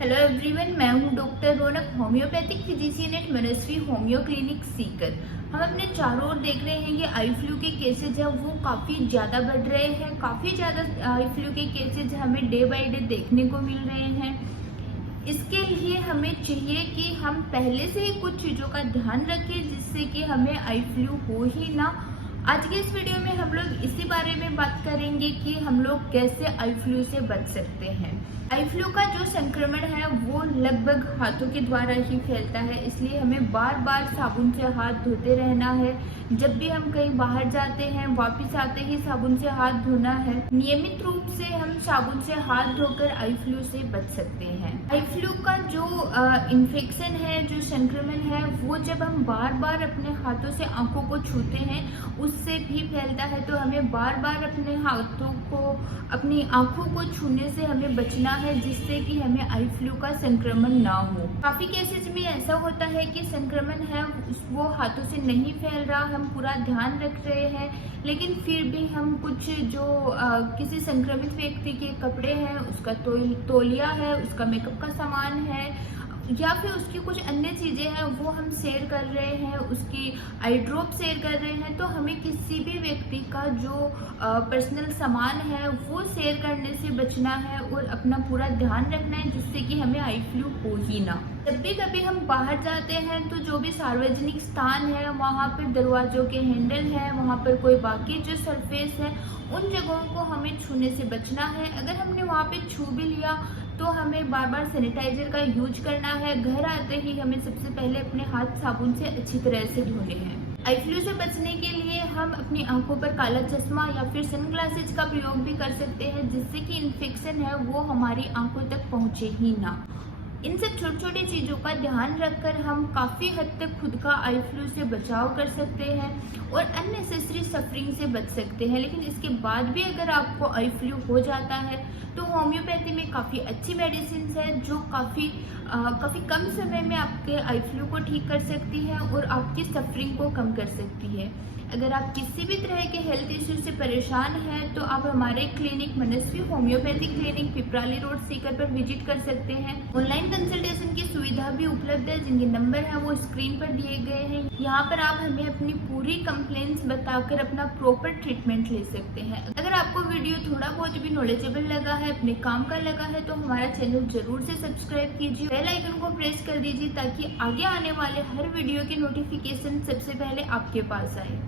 Hello everyone, मैं हूं doctor रौनक, homeopathic physician eight मनस्वी homeo clinic Sikar. हम अपने चारों ओर देख रहे हैं कि आई फ्लू के केसेज है वो काफ़ी ज़्यादा बढ़ रहे हैं। काफ़ी ज़्यादा आई फ्लू के केसेज हमें डे बाय डे देखने को मिल रहे हैं। इसके लिए हमें चाहिए कि हम पहले से ही कुछ चीज़ों का ध्यान रखें जिससे कि हमें आई फ्लू हो ही ना। आज के इस वीडियो में हम लोग इसी बारे में बात करेंगे कि हम लोग कैसे आई फ्लू से बच सकते हैं। आई फ्लू का जो संक्रमण है वो लगभग हाथों के द्वारा ही फैलता है, इसलिए हमें बार बार साबुन से हाथ धोते रहना है। जब भी हम कहीं बाहर जाते हैं वापस आते ही साबुन से हाथ धोना है। नियमित रूप से हम साबुन से हाथ धोकर आई फ्लू से बच सकते हैं। आई फ्लू का जो इन्फेक्शन है, जो संक्रमण है, वो जब हम बार बार अपने हाथों से आंखों को छूते हैं उससे भी फैलता है। तो हमें बार बार अपने हाथों को, अपनी आंखों को छूने से हमें बचना है जिससे कि हमें आई फ्लू का संक्रमण ना हो। काफी केसेस में ऐसा होता है कि संक्रमण है वो हाथों से नहीं फैल रहा, हम पूरा ध्यान रख रहे हैं, लेकिन फिर भी हम कुछ जो किसी संक्रमित व्यक्ति के कपड़े हैं, उसका तौलिया है, उसका मेकअप का सामान है या फिर उसकी कुछ अन्य चीज़ें हैं वो हम शेयर कर रहे हैं, उसकी आई ड्रॉप शेयर कर रहे हैं। तो हमें किसी भी व्यक्ति का जो पर्सनल सामान है वो शेयर करने से बचना है और अपना पूरा ध्यान रखना है जिससे कि हमें आई फ्लू हो ही ना। जब भी कभी हम बाहर जाते हैं तो जो भी सार्वजनिक स्थान है वहाँ पर दरवाजों के हैंडल है, वहाँ पर कोई बाकी जो सरफेस है उन जगहों को हमें छूने से बचना है। अगर हमने वहाँ पे छू भी लिया तो हमें बार बार सैनिटाइजर का यूज करना है। घर आते ही हमें सबसे पहले अपने हाथ साबुन से अच्छी तरह से धोने हैं। आई फ्लू से बचने के लिए हम अपनी आंखों पर काला चश्मा या फिर सनग्लासेज का प्रयोग भी कर सकते हैं जिससे कि इन्फेक्शन है वो हमारी आंखों तक पहुंचे ही ना। इन सब छोटी छोटी चीज़ों का ध्यान रखकर हम काफ़ी हद तक खुद का आई फ्लू से बचाव कर सकते हैं और अननेसेसरी सफरिंग से बच सकते हैं। लेकिन इसके बाद भी अगर आपको आई फ्लू हो जाता है तो होम्योपैथी में काफ़ी अच्छी मेडिसिन है जो काफ़ी कम समय में आपके आई फ्लू को ठीक कर सकती है और आपकी सफरिंग को कम कर सकती है। अगर आप किसी भी तरह के हेल्थ इश्यू से परेशान हैं तो आप हमारे clinic Manasvi homeopathic clinic Piprali road Sikar पर विजिट कर सकते हैं। ऑनलाइन कंसल्टेशन की सुविधा भी उपलब्ध है, जिनके नंबर है वो स्क्रीन पर दिए गए हैं। यहाँ पर आप हमें अपनी पूरी कंप्लेंट्स बताकर अपना प्रॉपर ट्रीटमेंट ले सकते हैं। अगर आपको वीडियो थोड़ा बहुत भी नॉलेजेबल लगा है, अपने काम का लगा है, तो हमारा चैनल जरूर से सब्सक्राइब कीजिए, बेल आइकन को प्रेस कर दीजिए ताकि आगे आने वाले हर वीडियो की नोटिफिकेशन सबसे पहले आपके पास आए।